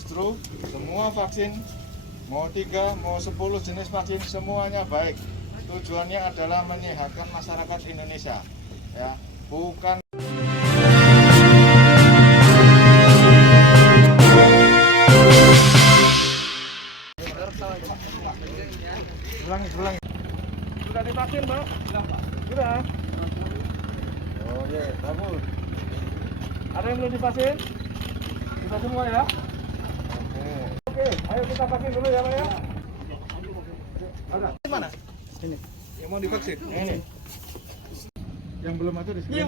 Justru semua vaksin, mau 3, mau 10 jenis vaksin, semuanya baik. Tujuannya adalah menyehatkan masyarakat Indonesia, ya, bukan. Ulangi. Sudah divaksin, Mbak? Sudah. Oh iya, bagus. Ada yang belum divaksin? Sudah semua ya? Oke, ayo kita vaksin dulu ya, Pak ya. Ada. Mana? Ini. Yang mau divaksin? Ini. Yang belum ada di sini.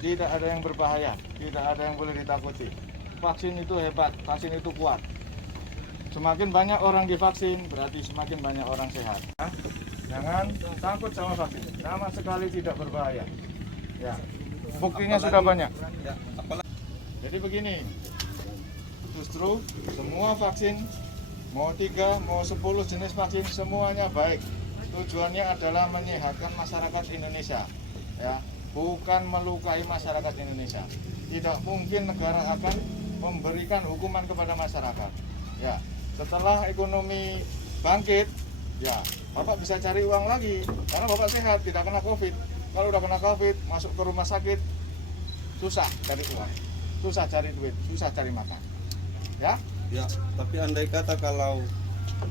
Tidak ada yang berbahaya, tidak ada yang boleh ditakuti. Vaksin itu hebat, vaksin itu kuat. Semakin banyak orang divaksin, berarti semakin banyak orang sehat. Jangan takut sama vaksin, sama sekali tidak berbahaya. Ya, buktinya sudah banyak. Jadi begini, justru semua vaksin, mau 3, mau 10 jenis vaksin, semuanya baik. Tujuannya adalah menyehatkan masyarakat Indonesia, ya, bukan melukai masyarakat Indonesia. Tidak mungkin negara akan memberikan hukuman kepada masyarakat. Ya, setelah ekonomi bangkit, ya, Bapak bisa cari uang lagi karena Bapak sehat, tidak kena COVID. Kalau udah kena COVID, masuk ke rumah sakit, susah cari uang, susah cari duit, susah cari makan. Ya? Ya, tapi andai kata kalau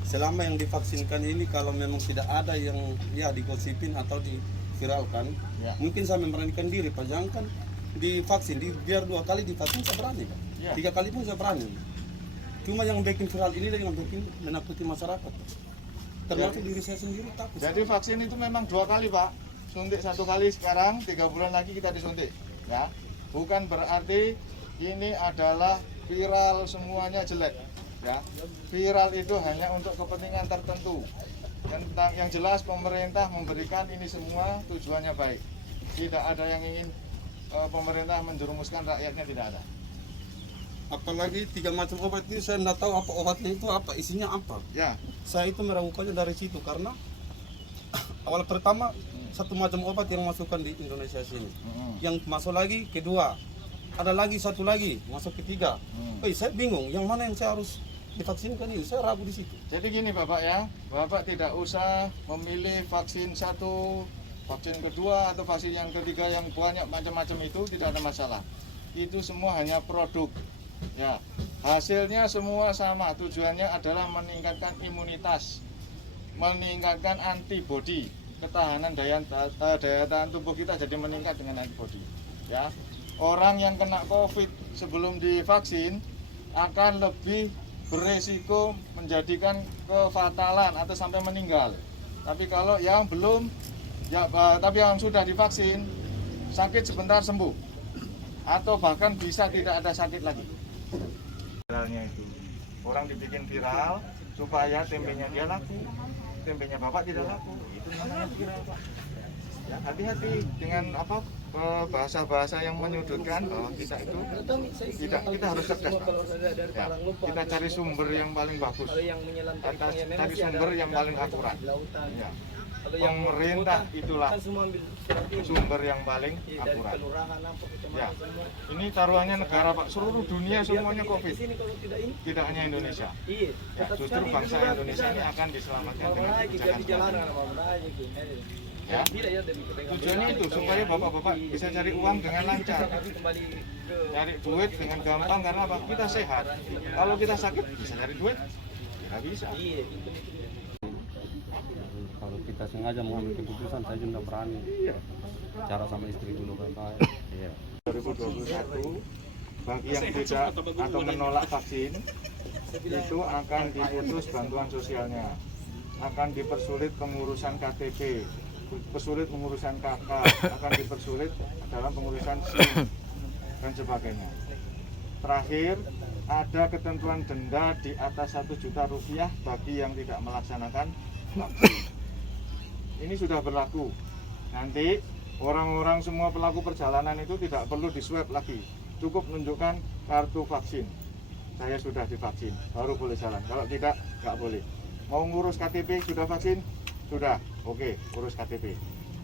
selama yang divaksinkan ini kalau memang tidak ada yang ya digosipin atau diviralkan, ya, mungkin saya memberanikan diri, Pak. Jangan kan divaksin, biar 2 kali divaksin saya berani, Pak. Ya. 3 kali pun saya berani. Cuma yang bikin viral ini dan yang bikin menakuti masyarakat. Termasuk diri saya sendiri takut. Jadi vaksin itu memang 2 kali, Pak. Suntik 1 kali sekarang, 3 bulan lagi kita disuntik. Ya, bukan berarti ini adalah viral semuanya jelek. Ya, viral itu hanya untuk kepentingan tertentu. Yang jelas pemerintah memberikan ini semua tujuannya baik. Tidak ada yang ingin pemerintah menjerumuskan rakyatnya, tidak ada. Apalagi 3 macam obat ini saya tidak tahu apa obatnya itu, apa isinya apa. Ya, saya itu meragukannya dari situ karena awal pertama 1 macam obat yang masukkan di Indonesia sini, yang masuk lagi kedua, ada lagi 1 lagi masuk ketiga. Saya bingung yang mana yang saya harus divaksinkan ini, saya ragu di situ. Jadi gini Bapak ya, Bapak tidak usah memilih vaksin 1, vaksin kedua atau vaksin yang ketiga yang banyak macam-macam, itu tidak ada masalah. Itu semua hanya produk. Ya, hasilnya semua sama, tujuannya adalah meningkatkan imunitas, meningkatkan antibodi, ketahanan daya tahan tubuh kita jadi meningkat dengan antibodi. Ya, orang yang kena COVID sebelum divaksin akan lebih beresiko menjadikan kefatalan atau sampai meninggal. Tapi kalau yang belum, ya, tapi yang sudah divaksin, sakit sebentar sembuh, atau bahkan bisa tidak ada sakit lagi. Viralnya itu orang dibikin viral supaya tempenya dia laku, tempenya Bapak tidak laku, itu namanya viral, Pak. Ya, hati-hati dengan bahasa-bahasa yang menyudutkan. Kita itu kita harus cerdas, Pak. Ya, kita cari sumber yang paling bagus, cari sumber yang paling akurat. Ya. Pemerintah itulah sumber yang paling akurat. Ya, ini taruhannya negara, Pak. Seluruh dunia semuanya COVID, tidak hanya Indonesia. Ya, justru bangsa Indonesia ini akan diselamatkan dengan kebijakan. Ya, tujuannya itu supaya bapak-bapak bisa cari uang dengan lancar, cari duit dengan gampang, karena apa? Kita sehat. Kalau kita sakit bisa cari duit, nggak bisa. Kalau kita sengaja mengambil keputusan, saya juga berani. Cara sama istri dulu kan. 2021 bagi yang tidak atau menolak vaksin itu akan diputus bantuan sosialnya, akan dipersulit pengurusan KTP, dipersulit pengurusan KK, akan dipersulit dalam pengurusan SIM dan sebagainya. Terakhir, ada ketentuan denda di atas 1 juta rupiah bagi yang tidak melaksanakan vaksin. Ini sudah berlaku. Nanti orang-orang semua pelaku perjalanan itu tidak perlu diswab lagi, cukup menunjukkan kartu vaksin. Saya sudah divaksin, baru boleh jalan. Kalau tidak, nggak boleh. Mau ngurus KTP, sudah vaksin? Sudah, oke, urus KTP.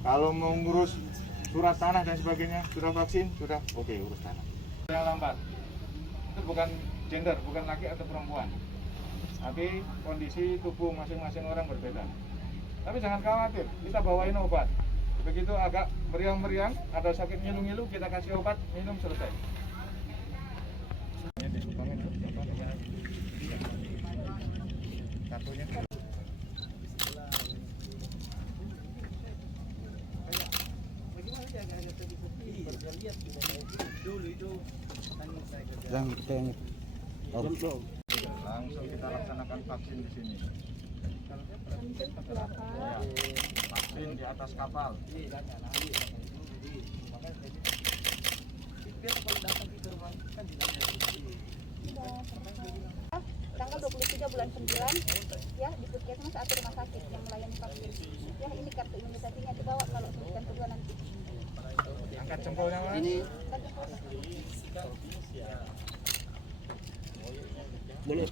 Kalau mau ngurus surat tanah dan sebagainya, sudah vaksin? Sudah, oke, urus tanah. Yang lambat. bukan gender, bukan laki atau perempuan, tapi kondisi tubuh masing-masing orang berbeda. Tapi jangan khawatir, kita bawain obat. Begitu agak meriang-meriang, ada sakit ngilu-ngilu, kita kasih obat, minum, selesai. Langsung kita laksanakan vaksin di sini. Ya, vaksin di atas kapal. Tanggal 23 bulan 9 ya di puskesmas atau rumah sakit yang melayani vaksin. Ya ini kartu imunisasinya dibawa kalau suntikan kedua nanti. Angkat jempolnya, Mas. Ini Boleh.